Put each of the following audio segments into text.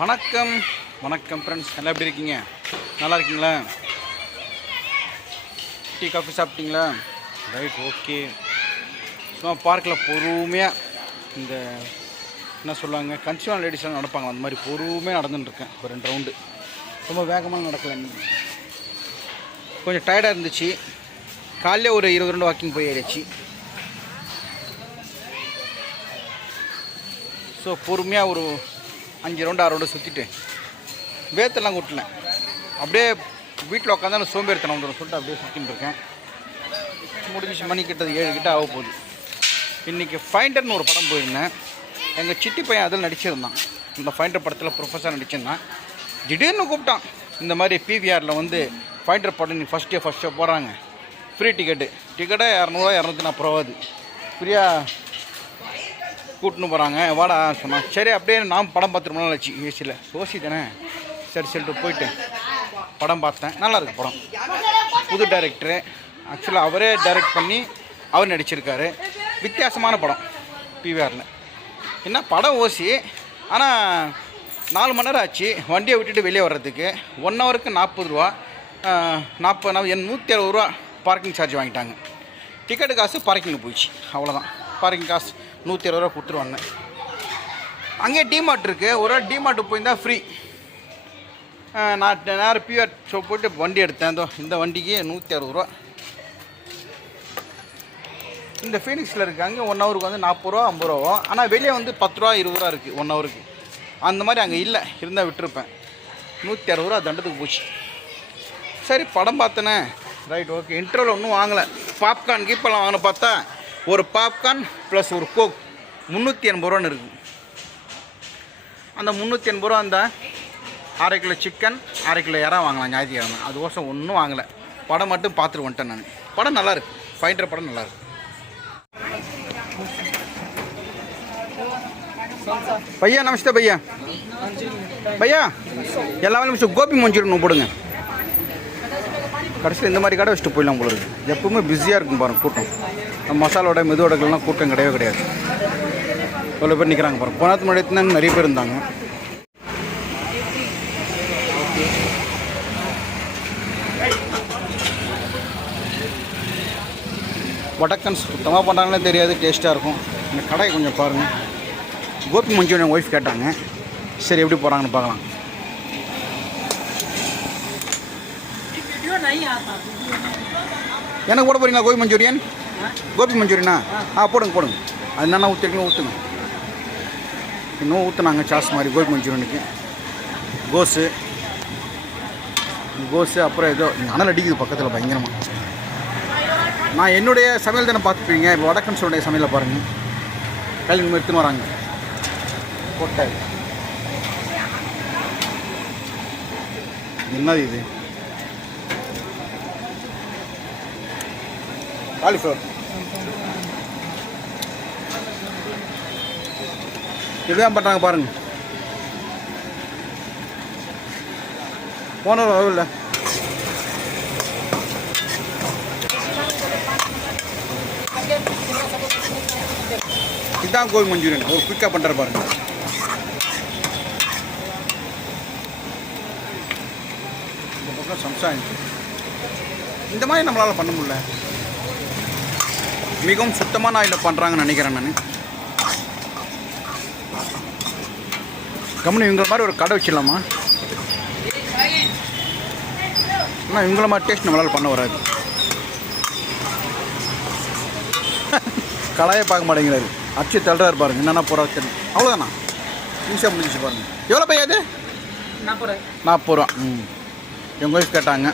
வணக்கம் வணக்கம் ஃப்ரெண்ட்ஸ், எல்லாம் எப்படி இருக்கீங்க? நல்லா இருக்கீங்களா? டீ காஃபி சாப்பிட்டீங்களா? Right, okay. சும்மா பார்க்கில் பொறுமையாக இந்த என்ன சொல்லுவாங்க, கன்சியூமர் லேடிஸ்லாம் நடப்பாங்க, அந்த மாதிரி பொறுமையாக நடந்துட்டுருக்கேன். ஒரு 2 ரவுண்டு ரொம்ப வேகமாக நடக்கலை, கொஞ்சம் டயர்டாக இருந்துச்சு. காலையில் ஒரு 20 ரவுண்டு வாக்கிங் போய் ஏறிச்சு. ஸோ பொறுமையாக ஒரு 5 ரவுண்டு 6 ரவுண்டு சுற்றிட்டு வேத்தெல்லாம் கொட்டல, அப்படியே வீட்டில் உட்காந்தாலும் சோம்பேறித்தனம் வந்துடும் சொல்லிட்டு அப்படியே சுற்றின்னு இருக்கேன். முடிஞ்சு மணி கிட்டது 7 கிட்ட ஆக போகுது. இன்றைக்கி ஃபைண்டர்னு ஒரு படம் போயிருந்தேன். எங்கள் சிட்டி பையன் அதில் நடிச்சிருந்தான். இந்த ஃபைண்டர் படத்தில் ப்ரொஃபஸர் நடிச்சிருந்தான். திடீர்னு கூப்பிட்டான், இந்த மாதிரி பிவிஆரில் வந்து ஃபைண்டர் படம் நீ ஃபஸ்ட் ஷோ போகிறாங்க, ஃப்ரீ டிக்கெட்டை 200 240 ஆகுது, ஃப்ரீயாக கூட்டின்னு போகிறாங்க, வாடா சொன்னான். சரி அப்படியே நாம் படம் பார்த்துருமோனாலும் ஆச்சு. ஏசியில் ஓசி தானே, சரி சொல்லிட்டு போயிட்டு படம் பார்த்தேன். நல்லாயிருக்கு படம். புது டைரக்டரு, ஆக்சுவலாக அவரே டைரக்ட் பண்ணி அவர் நடிச்சிருக்காரு. வித்தியாசமான படம். பிவிஆரில் என்ன படம் ஓசி, ஆனால் 4 மணி நேரம் ஆச்சு வண்டியை விட்டுட்டு வெளியே வர்றதுக்கு. 1 ஹவருக்கு 40 ரூபா, 160 ரூபா பார்க்கிங் சார்ஜ் வாங்கிட்டாங்க. டிக்கெட்டு காசு பார்க்கிங் போயிடுச்சு, அவ்வளோதான். பார்க்கிங் காசு 160 ரூபா கொடுத்துருவாங்க. அங்கே டிமார்ட் இருக்குது, ஒரு நாள் டிமார்ட்டு போயிருந்தால் ஃப்ரீ. நான் நேரம் பிவிஆர் ஷோ போய்ட்டு வண்டி எடுத்தேன். இந்த வண்டிக்கு 160 ரூபா. இந்த ஃபீனிக்ஸில் இருக்குது, அங்கே 1 ஹவருக்கு வந்து 40 ரூபா 50 ரூபா, ஆனால் வெளியே வந்து 10 ரூபா 20 ரூபா இருக்குது 1 ஹவருக்கு. அந்த மாதிரி அங்கே இல்லை, இருந்தால் விட்டுருப்பேன். 160 ரூபா தண்டத்துக்கு போச்சு. சரி படம் பார்த்தனே, ரைட் ஓகே. இன்டர்வல் ஒன்றும் வாங்கலை. பாப்கார்ன் கீப்பெல்லாம் வாங்கின பார்த்தா ஒரு பாப்கார்ன் ப்ளஸ் ஒரு கோக் 380 ரூபான்னு இருக்குது. அந்த 380 ரூபா அந்த 1/2 கிலோ சிக்கன் 1/2 கிலோ இறா வாங்கலாம் ஞாயிற்றுக்கிழமை. அதுக்கோசம் ஒன்றும் வாங்கலை, படம் மட்டும் பார்த்துட்டு வந்துட்டேன் நான். படம் நல்லாயிருக்கு, ஃபைண்டர் படம் நல்லாயிருக்கு. பையா நமஸ்தே பையா. பையா எல்லாமே நிமிஷம் கோபி மஞ்சூரியன் போடுங்க. கடைசியில் இந்த மாதிரி கடை வச்சுட்டு போயிடலாம் போல இருக்குது. எப்பவுமே பிஸியாக இருக்கும் பாருங்கள் கூட்டம். மசாலோட மெதுவடைகள்லாம் கூட்டம் கிடையவே கிடையாது. இவ்வளோ பேர் நிற்கிறாங்க பாருங்கள். போனத்து முன்னாடி நிறைய பேர் இருந்தாங்க. வடக்கன் சுத்தமாக பண்ணுறாங்களே தெரியாது, டேஸ்ட்டாக இருக்கும். இந்த கடையை கொஞ்சம் பாருங்கள். கோபி மஞ்சூரியன் என் ஒய்ஃப் கேட்டாங்க, சரி எப்படி போகிறாங்கன்னு பார்க்கலாம். எனக்கு போட போகிறீங்களா கோபி மஞ்சூரியன்? கோபி மஞ்சூரியனா? போடுங்க போடுங்க. அது என்னென்ன ஊற்றுறீங்களோ ஊற்றுங்க. இன்னும் ஊற்றுனாங்க சாஸ் மாதிரி கோபி மஞ்சூரியனுக்கு. கோஸு அப்புறம் ஏதோ அனல் அடிக்குது பக்கத்தில் பயங்கரமாக. நான் என்னுடைய சமையல் தானே பார்த்துப்பீங்க. இப்போ வடக்கன்ஸோடைய சமையலை பாருங்கள். கையில் எடுத்துன்னு வராங்க போட்டாய். என்னது இது? காலிஃப்ளவர். இதுதான் பண்ணுறாங்க பாருங்கள். போன இல்லை இதுதான் கோபி மஞ்சூரியன். ஒரு குயிக்காக பண்ணுற பாருங்க. இந்த பக்கம் சம்சா. இந்த மாதிரி நம்மளால் பண்ண முடியல. மிகவும் சுத்தமான ஆயில் பண்ணுறாங்கன்னு நினைக்கிறேன் நான். கம்பெனி இவங்கள மாதிரி ஒரு கடை வச்சிடலாமா? ஆனால் இவங்கள மாதிரி டேஸ்ட் நம்மளால் பண்ண வராது. கடாயை பார்க்க மாட்டேங்கிறாரு, அச்சு தள்ளுறாரு பாருங்க. என்னென்ன போகிறாரு தெரியும். அவ்வளோதானா? ஈஸியாக முடிஞ்சிச்சு பாருங்க. எவ்வளோ பையா அது? 40 ரூபா. எங்கள் ஒய்ஃப் கேட்டாங்க,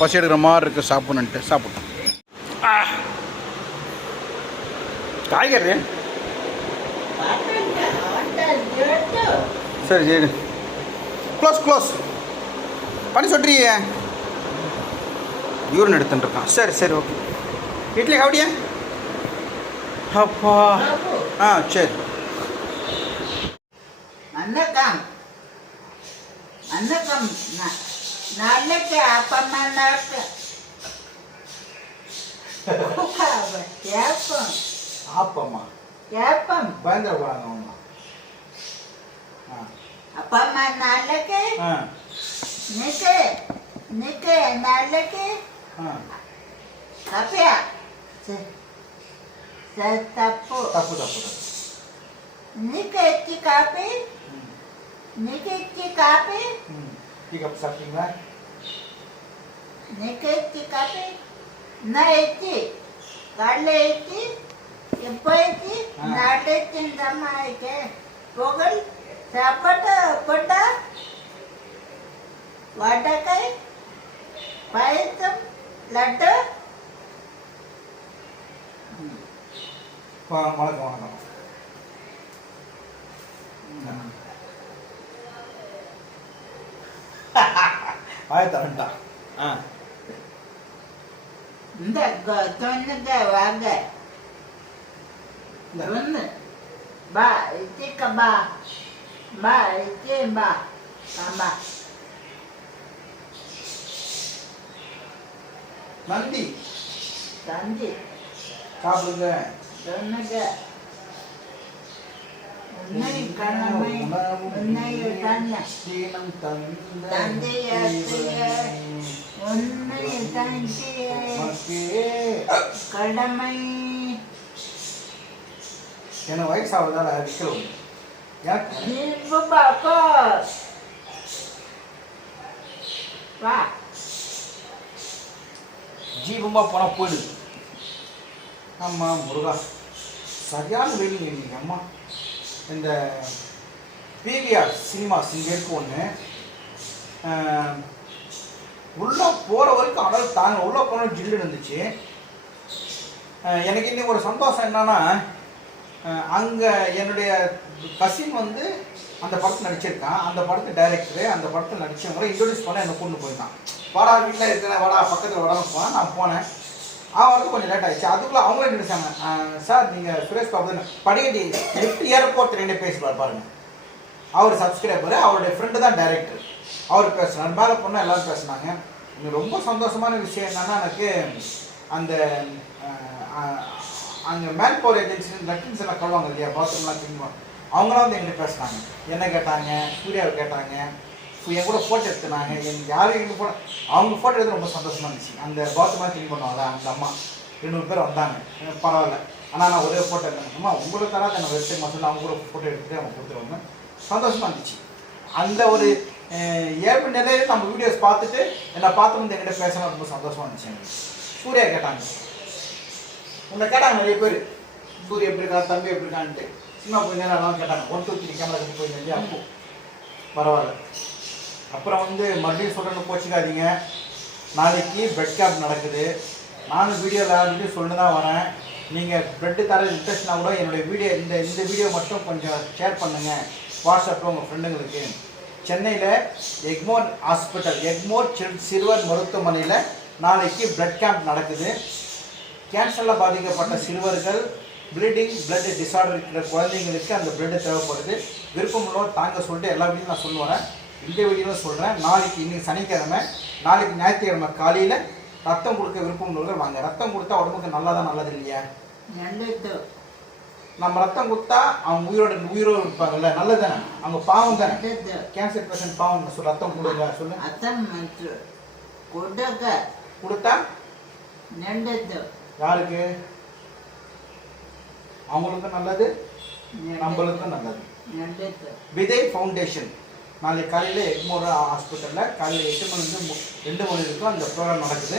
பசி எடுக்கிற மாதிரி இருக்குது சாப்பிட்ணுன்ட்டு சாப்பிட்டோம். காய்கறி சரி சரி க்ளோஸ் பண்ணி சொல்றியே. யூரின் எடுத்துட்டுருக்கான். சரி சரி ஓகே. இட்லி காவடியா? அப்பா சரி. அன்னக்கம் நாளைக்கு ஆப்பம்மா பயந்துட போகிறாங்க அவங்க. அப்பா அப்பா நாளைக்கு ஆ நிக்கு நிக்கு நாளைக்கு ஆ கப்பியா தப்பு தப்பு தப்பு தப்பு நிக்கு எச்சி காப்பி நிக்கு எச்சி காப்பி ம் டீ கப் சாப்பிட்டீங்களா நிக்கு எச்சி காப்பி நான் எச்சி காலைல எச்சி எப்போ எச்சி நாளை எச்சிந்தம்மா எச்சி பொங்கல் சாப்பாடு போட்டா வடக்காய் பாயசம் லட்டு வணக்கம் வணக்கம் ஆயத்தரண்டா ஆ இந்த தொண்ணுங்க வாங்க தொண்ணு பா இத்திக்க பா பா இத்தி பா ஆமா நந்தி தந்தி சாப்பிடுங்க தொண்ணுங்க உன்னை கடமை உன்னை தன்ன தீனம் தந்தையாற்றிய உன்னை தந்தைய கடமை எனக்கு வயசாவதால் விற்கிறோம் எனக்கு தீபு பாப்பா வா ஜீவமாக போனால் போயிடுது ஆமாம் முருகா சரியான வெளி இன்னைக்கு அம்மா இந்த பிவிஆர் சினிமாஸ் இங்கே இருக்கு ஒன்று உள்ளே போகிற வரைக்கும் அடல் தாங்க உள்ளே போனால் ஜில்லுன்னு இருந்துச்சு எனக்கு இன்னைக்கு ஒரு சந்தோஷம் என்னன்னா அங்கே என்னுடைய கசின் வந்து அந்த படத்தில் நடிச்சிருக்கான் அந்த படத்து டைரக்டரு அந்த படத்தில் நடித்தவங்கள இன்ட்ரோடியூஸ் பண்ண என்னை கூட்டு போயிருந்தான் வாடா வீட்டில் இருக்கிறேன் வாடா பக்கத்தில் வராமல் போனேன் நான் போனேன் அவன் வந்து கொஞ்சம் லேட் ஆகிடுச்சு அதுக்குள்ளே அவங்களே நினைச்சாங்க சார் நீங்கள் சுரேஷ் பாபு தானே படிக்கட்டி லிஃப்ட் ஏர்போர்ட் ரெண்டே பேசுவார் பாருங்கள் அவர் சப்ஸ்கிரைபர் அவருடைய ஃப்ரெண்டு தான் டைரக்டர் அவர் பேசுனார் மேலே பொண்ணு எல்லோரும் பேசுனாங்க எனக்கு ரொம்ப சந்தோஷமான விஷயம் என்னென்னா எனக்கு அந்த அங்கே மேன் பவர் ஏஜென்சி லட்டின்ஸ் எல்லாம் கழுவாங்க இல்லையா பாத்ரூம்லாம் கிளீன் அவங்களாம் வந்து எங்கிட்ட பேசுனாங்க என்ன கேட்டாங்க சூர்யாவை கேட்டாங்க என் கூட ஃபோட்டோ எடுத்துனாங்க எனக்கு யாரும் எங்கள் ஃபோட்டோ அவங்க ஃபோட்டோ எடுத்து ரொம்ப சந்தோஷமாக இருந்துச்சு அந்த பாத்ரூம்லாம் க்ளீன் பண்ணுவாங்க அந்த அம்மா 200 பேர் வந்தாங்க பரவாயில்ல ஆனால் நான் ஒரே ஃபோட்டோ எடுத்தேன் அம்மா உங்களுக்கு தராத நான் வெப்சைட் மாதம் அவங்க கூட ஃபோட்டோ எடுத்துட்டு அவங்க கொடுத்துருவாங்க சந்தோஷமாக இருந்துச்சு அந்த ஒரு 7 மணி நேரம் நம்ம வீடியோஸ் பார்த்துட்டு என்னை பார்த்து வந்து என்கிட்ட பேசணும் ரொம்ப சந்தோஷமாக இருந்துச்சு எனக்கு சூர்யா கேட்டாங்க உன்னை கேட்டாங்க நிறைய பேர் சூர்யா எப்படி இருக்கா தம்பி எப்படி இருக்கான்ட்டு சினிமா போய் நேரம் எல்லாம் கேட்டாங்க 1 2 3 கேமரா கட்டி போயிருந்தேன் அப்போ பரவாயில்ல அப்புறம் வந்து மறுபடியும் சொல்கிறேன்னு கோச்சிக்காதீங்க நாளைக்கு பெட் கேம்ப் நடக்குது நானும் வீடியோவில் ஆரம்பிட்டு சொல்லிட்டு தான் வரேன் நீங்கள் பிரெட்டு தர இன்ட்ரெஸ்ட்னா கூட என்னுடைய வீடியோ இந்த வீடியோ மட்டும் கொஞ்சம் ஷேர் பண்ணுங்கள் வாட்ஸ்அப்பில் உங்கள் ஃப்ரெண்டுங்களுக்கு சென்னையில் எக்மோர் ஹாஸ்பிட்டல் எக்மோர் சிறுவர் மருத்துவமனையில் நாளைக்கு பிளட் கேம்ப் நடக்குது கேன்சரில் பாதிக்கப்பட்ட சிறுவர்கள் ப்ளீடிங் பிளட் டிஸார்டர் இருக்கிற குழந்தைங்களுக்கு அந்த பிளட்டு தேவைப்படுது விருப்பம் உள்ளவர் தாங்க சொல்லிட்டு எல்லா வீடியும் நான் சொல்லுவேன் இந்த வீடியோவில் சொல்கிறேன் நாளைக்கு இன்னைக்கு சனிக்கிழமை நாளைக்கு ஞாயிற்றுக்கிழமை காலையில் ரத்தம் கொடுக்க விருப்பம் உள்ளவர்கள் வாங்க ரத்தம் கொடுத்தா உடம்புக்கு நல்லது இல்லையா நம்ம ரத்தம் கொடுத்தா அவங்க உயிரோடு இருப்பாங்கல்ல நல்லது தானே அவங்க பாவம் தானே கேன்சர் பேஷண்ட் பாவம் சொல்லு ரத்தம் கொடுங்க சொல்லு கொடுத்தா யாருக்கு அவங்களுக்கும் நல்லது நம்மளுக்கும் நல்லது விதை ஃபவுண்டேஷன் நாளைக்கு காலையில் எக்மோர் ஹாஸ்பிட்டலில் காலையில் 8 மணிலேருந்து 2 மணி வரைக்கும் அந்த ப்ரோக்ராம் நடக்குது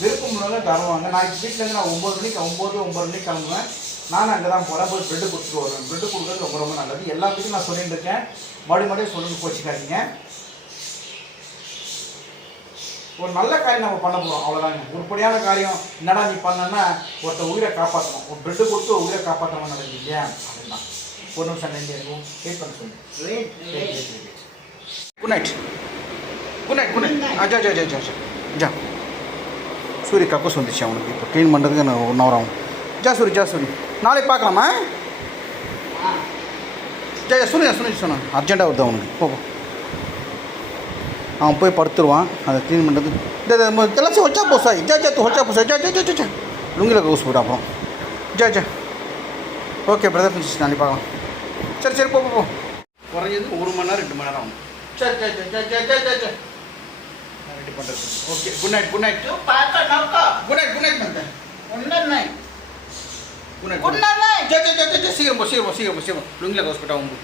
விருப்பம் உள்ளவங்க தருவாங்க நான் வீட்டிலேருந்து நான் 9 மணிக்கு கிளம்புவேன் நானும் அங்கே தான் போகிறேன் போய் ப்ரெட்டு கொடுத்துட்டு வருவேன் ப்ரெட்டு கொடுக்குறது ரொம்ப ரொம்ப நல்லது எல்லா வீட்டும் நான் சொல்லிட்டு இருக்கேன் மறுபடியும் சொல்லுங்க கோச்சிக்காதீங்க ஒரு நல்ல காரியம் நம்ம பண்ண போகிறோம் அவ்வளோதாங்க உருப்படியான காரியம் என்னடா நீ பண்ணனா ஒருத்த உயிரை காப்பாற்றணும் ஒரு ப்ரெட்டு கொடுத்து உயிரை காப்பாற்றணும் நடக்குது இல்லையா அதுதான் ஒரு நிமிஷம் நன்றி இருக்கும் வெயிட் பண்ண சொல்லுங்கள் குட் நைட் ஜா சூரிய கக்கூஸ் வந்துச்சு அவனுக்கு இப்போ க்ளீன் பண்ணுறதுக்கு நான் 1 hour ஆகும் ஜா சூரி நாளைக்கு பார்க்கலாமா ஜா சொன்ன அர்ஜென்ட்டாக வருது அவனுக்கு போ அவன் போய் படுத்துருவான் அதை க்ளீன் பண்ணுறதுக்கு தெல்லாம் ஹொச்சா போசாய் ஜா லுங்கில் கக்கூஸ் போய்ட்டு அப்புறம் ஜா ஓகே பிரதர் நாளைக்கு பார்க்கலாம் சரி போ குறைஞ்சது 1 மணி நேரம் 2 மணி நேரம் ஆகும். சரி சரி சரி சரி சரி சரி சரி நான் ரெடி பண்ணுறது. Okay good night good night तू पाता नको குட் நைட் குட் நைட் பண்ணுறேன். ஒன்றும் குட் நைட் ஒன்றும் சரி சரி சரி சரி சீக்கிரம் போ சீக்கிரம் போ சீக்கிரம் போ சீக்கிரம் லுங்கில் ஹாஸ்பிட்டல் உங்க